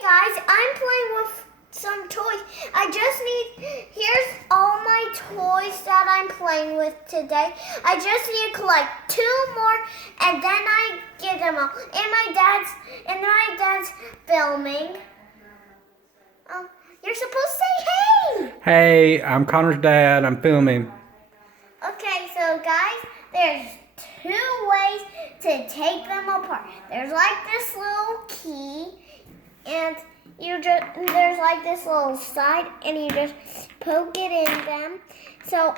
Guys, I'm playing with some toys. Here's all my toys that I'm playing with today. I just need to collect 2 more and then I get them all. And my dad's filming. You're supposed to say hey. Hey, I'm Connor's dad. I'm filming. Okay, so guys, there's 2 ways to take them apart. There's like this little key. And there's like this little side, and you just poke it in them. So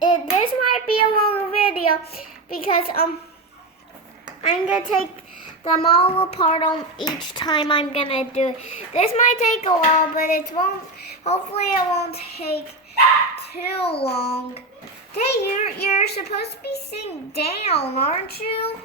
this might be a long video because I'm gonna take them all apart on each time I'm gonna do it. This might take a while, but hopefully it won't take too long. Hey, you're supposed to be sitting down, aren't you?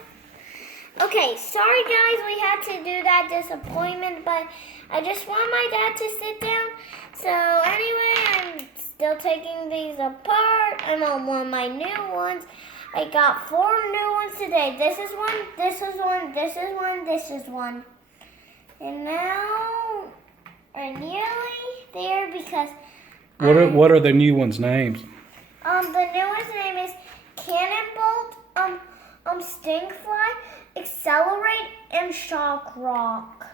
Okay, sorry guys, we had to do that disappointment, but I just want my dad to sit down. So anyway, I'm still taking these apart. I'm on one of my new ones. I got 4 new ones today. This is one, this is one, this is one, this is one. And now we're nearly there because What are the new ones' names? The new one's name is Cannonbolt, Stingfly, Accelerate, and Shock Rock.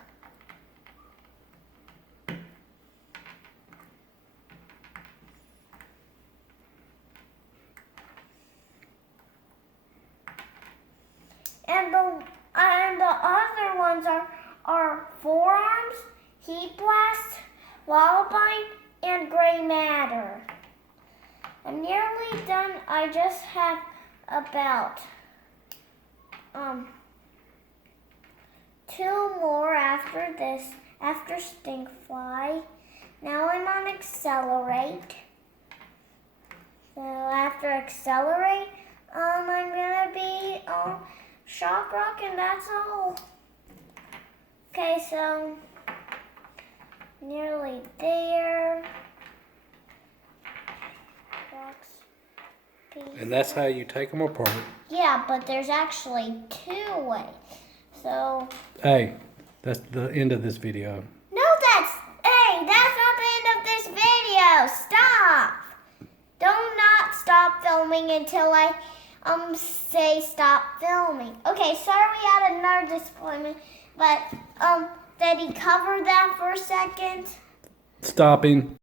And the other ones are Forearms, Heat Blast, Lullaby, and Gray Matter. I'm nearly done. I just have about 2 more after this, after Stinkfly. Now I'm on Accelerate. So after Accelerate, I'm gonna be on Shock Rock, and that's all. Okay, so nearly there. And that's how you take them apart. Yeah, but there's actually 2 ways. So. Hey, that's the end of this video. No, that's not the end of this video. Stop. Don't not stop filming until I say stop filming. Okay, sorry we had another disappointment, but did he cover that for a second? Stopping.